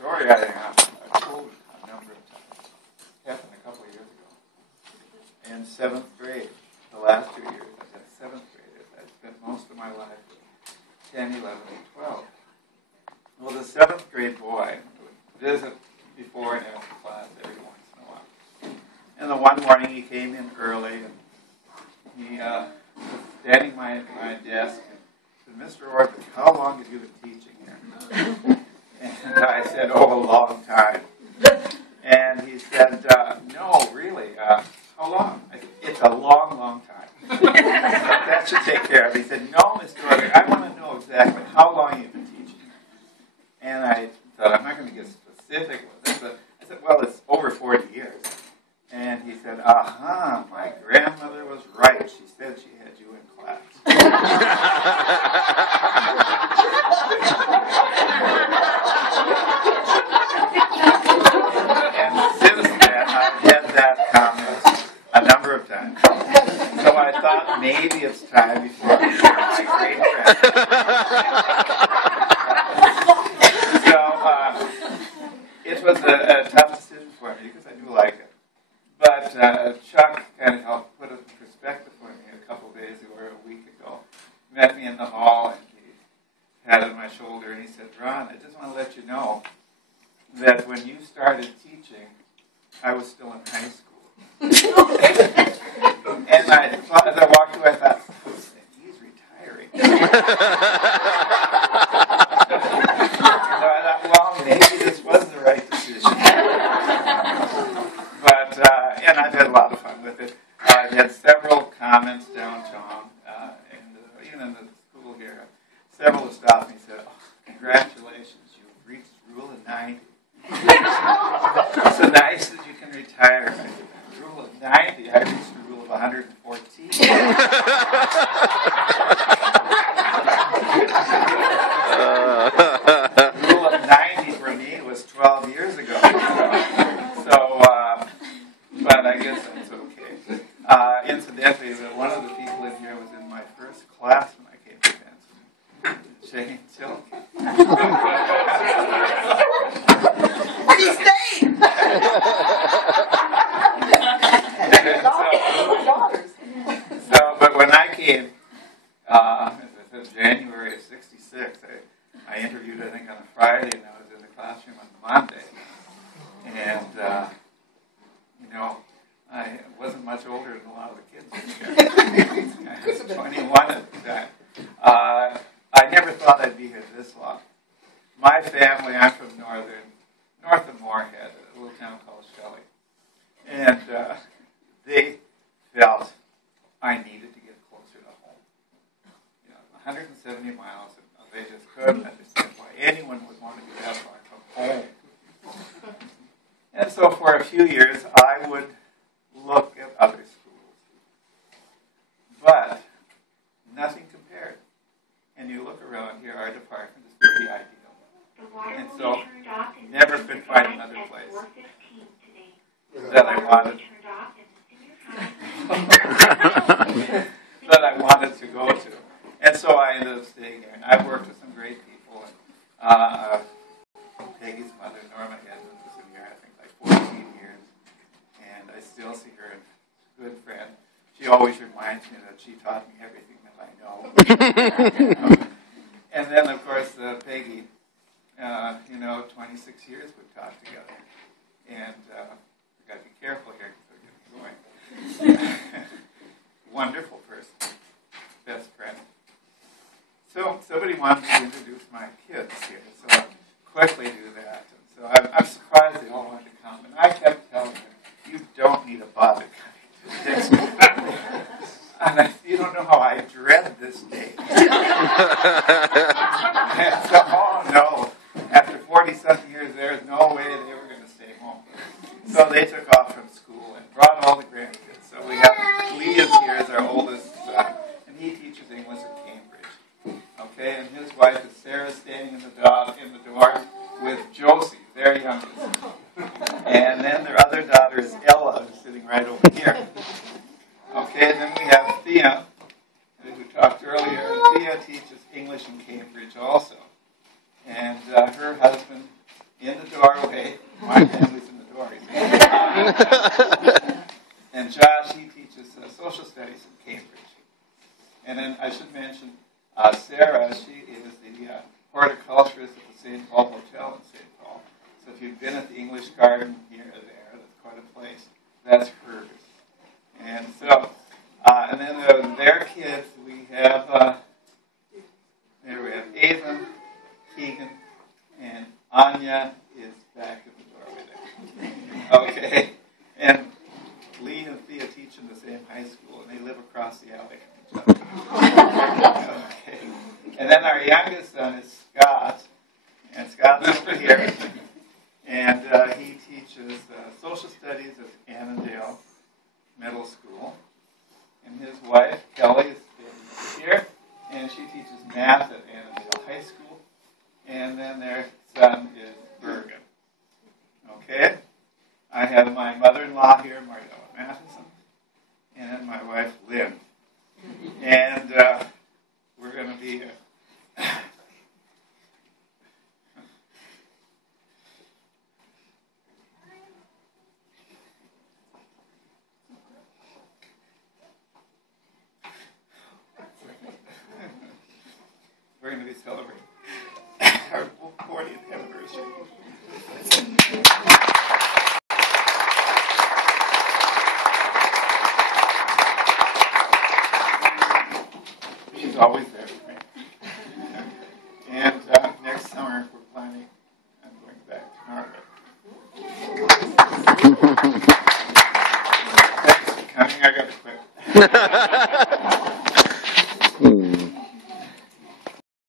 story I've told a number of times. It happened a couple of years ago. In 7th grade, the last 2 years, I had 7th graders. I spent most of my life with 10, 11, and 12. Well, the 7th grade boy would visit before and after class every once in a while. And the one morning he came in early, and he was standing at my desk and said, "Mr. Orvik, how long have you been teaching here?" And I said, "Oh, a long time." And he said, "No, really, how long?" I said, "It's a long, long time." That should take care of it. He said, "No, Mr. Orvik, I want to know exactly how long you've been teaching." And I thought, I'm not going to get specific with it, but I said, "Well, it's over 40 years. And he said, "Aha, my grandmother was right. She said she had you in class." And since then, I've had that comment a number of times. So I thought maybe it's time before I share my great friend. So it was a tough decision for me because I do like it. But Chuck kind of helped put it in perspective for me a couple of days ago or a week ago. He met me in the hall and he patted my shoulder and he said, "Ron, I just want to let you know that when you started teaching, I was still in high school." And I thought, as I walked away, I thought, he's retiring. So I thought, well, maybe this was the right decision. But, and I've had a lot of fun with it. I've had several comments downtown, and even in the school here, several have stopped me and said, "Oh, congratulations, you've reached rule of 90. So nice that you can retire." I said, "Rule of 90? I reached the rule of 114. Rule of 90 for me was 12 years ago. So, but I guess that's okay. Incidentally, one of the people in here was in my first class when I came to Benson. Shane Tilke. But he stayed! But when I came, as I said, January of '66, I interviewed, I think, on a Friday, and I was in the classroom on Monday. And, I wasn't much older than a lot of the kids in here. I was 21 at the time. I never thought I'd be here this long. My family, I'm from north of Moorhead, a little town called Shelley. And they felt I needed to get closer to home. 170 miles, and they just couldn't understand why anyone would want to be that far from home. And so for a few years, I would look at other schools. But nothing compared. And you look around here, our department is pretty ideal. And so never could find another place that I wanted to go to. And so I ended up staying here. And I've worked with some great people. And, Peggy's mother, Norma Edmonds, was in here, I think, like 14 years. And I still see her as a good friend. She always reminds me that she taught me everything that I know. And then, of course, Peggy, 26 years we've taught together. And we've got to be careful here because we're getting going. Wonderful person. Best friend. So somebody wanted me to introduce my kids here, so I'll quickly do that. And so I'm surprised they all wanted to come. And I kept telling them, you don't need a bother coming to this. And you don't know how I dread this day. And so, oh no, after 40-something years, there's no way they were going to stay home. So they took off from school and brought all the grandkids. So we have Lee is here as our oldest son, and he teaches English at Cambridge. Okay, and his wife is Sarah, standing in the door with Josie, their youngest. And then their other daughter is Ella, who's sitting right over here. Okay, and then we have Thea, who talked earlier. Thea teaches English in Cambridge also. And her husband in the doorway. My family's in the doorway. And Josh, he teaches social studies in Cambridge. And then I should mention Sarah, she is the horticulturist at the St. Paul Hotel in St. Paul. So if you've been at the English Garden here or there, that's quite a place. That's hers. And so, and then their kids, we have Avon, Keegan, and Anya is back in the doorway there. Okay. And Lee and Thea teach in the same high school, and they live across the alley from each other. Okay. And then our youngest son is Scott, and Scott's over here, and he teaches social studies at Annandale Middle School. And his wife, Kelly, is here, and she teaches math at Annandale High School. And then their son is Bergen. Okay? I have my mother-in-law here, Marilla Matheson, and then my wife, Lynn. And we're going to be... we're going to be celebrating our 40th anniversary. She's always